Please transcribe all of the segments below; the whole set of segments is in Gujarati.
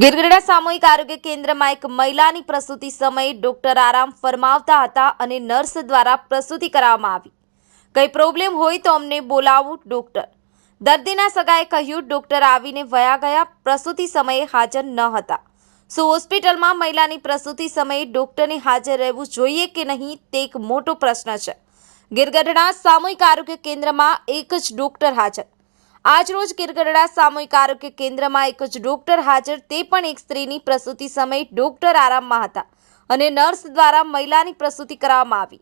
ગિરગઢડા સામૂહિક આરોગ્ય કેન્દ્રમાં એક મહિલાની પ્રસૂતિ સમયે ડોક્ટર આરામ ફરમાવતા હતા અને નર્સ દ્વારા પ્રસૂતિ કરાવવામાં આવી. કંઈ પ્રોબ્લેમ હોય તો અમને બોલાવું, ડોક્ટર. દર્દીના સગાએ કહ્યું, ડોક્ટર આવીને વયા ગયા, પ્રસૂતિ સમયે હાજર ન હતા. શું હોસ્પિટલમાં મહિલાની પ્રસૂતિ સમયે ડોક્ટરને હાજર રહેવું જોઈએ કે નહીં, તે એક મોટો પ્રશ્ન છે. ગિરગઢડા સામૂહિક આરોગ્ય કેન્દ્રમાં એક જ ડોક્ટર હાજર. આજરોજ ગિરગઢડા સામૂહિક આરોગ્ય કેન્દ્રમાં એક જ ડોક્ટર હાજર. તે પણ એક સ્ત્રીની પ્રસૂતિ સમયે ડોક્ટર આરામમાં હતા અને નર્સ દ્વારા મહિલાની પ્રસૂતિ કરાવવામાં આવી.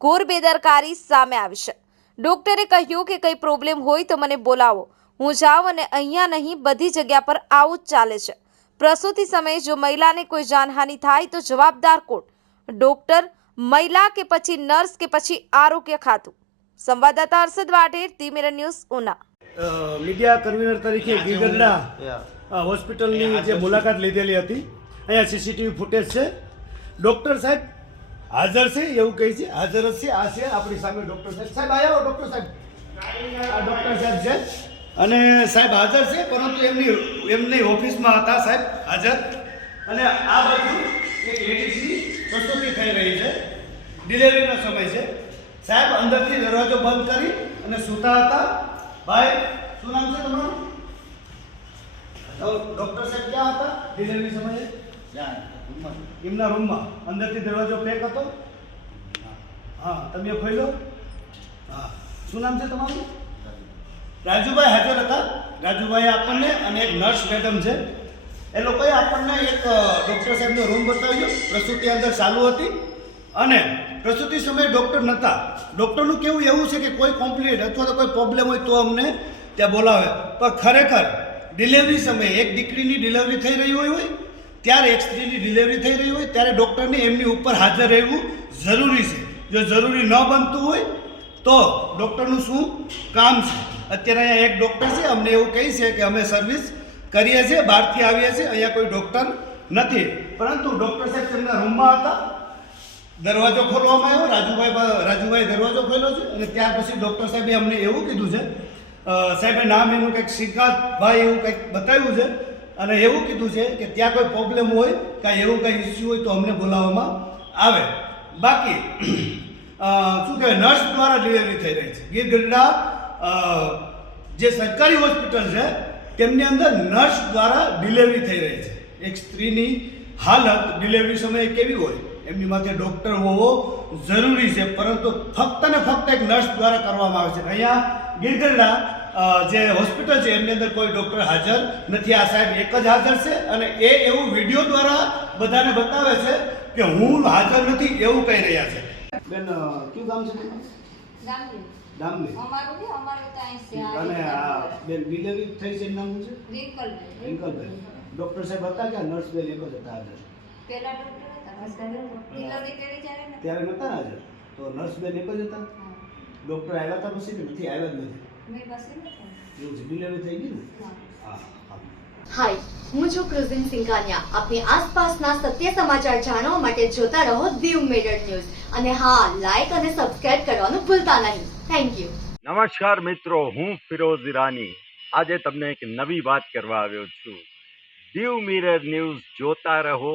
ઘોર બેદરકારી સામે આવી છે. ડોક્ટરે કહ્યું કે કંઈ પ્રોબ્લેમ હોય તો મને બોલાવો. હું જાઉં અને અહીંયા નહીં, બધી જગ્યા પર આવું જ ચાલે છે. પ્રસૂતિ સમયે જો મહિલાને કોઈ જાનહાનિ થાય તો જવાબદાર કોણ? ડોક્ટર, મહિલા કે પછી નર્સ કે પછી આરોગ્ય ખાતું? સંવાદદાતા Harshad Vadher the news Una. Media convener તરીકે ગીરગઢડા હોસ્પિટલની જે મુલાકાત લીધેલી હતી. અહીંયા સીસીટીવી ફૂટેજ છે. ડૉક્ટર સાહેબ હાજર છે એવું કહે છે. હાજર જ છે આ છે આપણી સામે ડૉક્ટર સાહેબ. સાહેબ આવ્યા ડૉક્ટર સાહેબ. આ ડૉક્ટર સાહેબ છે. અને સાહેબ હાજર છે પરંતુ એમની એમની ઓફિસમાં હતા સાહેબ હાજર. અને આ બાજુ એક લેડીઝની પ્રસ્તુતિ થઈ રહી છે. ડિલિવરીનો સમય છે. સાહેબ અંદરથી દરવાજો બંધ કરી અને સૂતા હતા. ભાઈ શું નામ છે તમારું? ડૉક્ટર સાહેબ ક્યાં હતા? ડિલિવરી સમયે? એમના રૂમમાં. અંદરથી દરવાજો પેક હતો? હા તમે ખોલ્યો હા. શું નામ છે તમારું? રાજુભાઈ હાજર હતા. રાજુભાઈ આપણને અને એક નર્સ મેડમ છે. એ લોકોએ આપણને એક ડૉક્ટર સાહેબનો રૂમ બતાવ્યો. પ્રસૂતિ અંદર ચાલુ હતી. અને પ્રસૂતિ સમયે ડૉક્ટર નહોતા ડૉક્ટરનું કેવું એવું છે કે કોઈ કોમ્પ્લિકેટ અથવા તો કોઈ પ્રોબ્લેમ હોય તો અમને ત્યાં બોલાવે. પણ ખરેખર ડિલિવરી સમયે એક દીકરીની ડિલિવરી થઈ રહી હોય હોય, ત્યારે એક સ્ત્રીની ડિલિવરી થઈ રહી હોય, ત્યારે ડૉક્ટરને એમની ઉપર હાજર રહેવું જરૂરી છે. જો જરૂરી ન બનતું હોય, તો ડૉક્ટરનું શું કામ છે? અત્યારે અહીંયા એક ડૉક્ટર છે, અમને એવું કહે છે કે અમે સર્વિસ કરીએ છીએ, બહારથી આવીએ છીએ, અહીંયા કોઈ ડૉક્ટર નથી. પરંતુ ડૉક્ટર સાહેબ તેમના રૂમમાં હતા. દરવાજો ખોલવામાં આવ્યો. રાજુભાઈ રાજુભાઈ દરવાજો ખોલ્યો છે અને ત્યાર પછી ડૉક્ટર સાહેબે અમને એવું કીધું છે સાહેબે નામ એનું કંઈક શ્રીકાંતભાઈ એવું કંઈક બતાવ્યું છે અને એવું કીધું છે કે ત્યાં કોઈ પ્રોબ્લેમ હોય કાંઈ એવું કંઈ ઇસ્યુ હોય તો અમને બોલાવવામાં આવે. બાકી શું કહેવાય નર્સ દ્વારા ડિલિવરી થઈ રહી છે. ગીર ગઢડા જે સરકારી હોસ્પિટલ છે, તેમની અંદર નર્સ દ્વારા ડિલિવરી થઈ રહી છે. એક સ્ત્રીની હાલત ડિલિવરી સમયે કેવી હોય? એમની માથે ડૉક્ટર હોવો જરૂરી છે પરંતુ ફક્ત ને ફક્ત એક નર્સ દ્વારા કરવામાં આવે છે. અહીંયા ગીરગઢડા જે હોસ્પિટલ છે એમની અંદર કોઈ ડૉક્ટર હાજર નથી. આ સાહેબ એક જ હાજર છે અને એ એવું વીડિયો દ્વારા બધાને બતાવે છે કે હું હાજર નથી એવું કહી રહ્યા છે. બેન શું કયું ગામ છે તમારું? ગામડે. અમારું ને અમારું તો અહીં છે. અને આ બેન ડિલિવરી થઈ છે નામ છે. રિંકલભાઈ ડૉક્ટર સાહેબ હતા કે નર્સ બેન એક જ હતા હાજર? પેલા ડૉક્ટર ત્યારે નહોતા હાજર. તો નર્સ બેન એક જ હતા. ડૉક્ટર આવ્યા હતા પછી નથી આવ્યા જ નથી. મેં પછી નથી. એવું ડિલિવરી થઈ ગઈ ને? હા. હા હા. હાય હું છું ક્રુઝિન સિંઘાનિયા આપની આસપાસના સત્ય સમાચાર જાણવા માટે જોતા રહો દીવ મિરર ન્યૂઝ. અને હા લાઈક અને સબસ્ક્રાઇબ કરવાનું ભૂલતા નહીં. થેન્ક યુ નમસ્કાર મિત્રો હું ફિરોઝ ઈરાની. આજે તમને એક નવી વાત કરવા આવ્યો છું. દીવ મિરર ન્યૂઝ જોતા રહો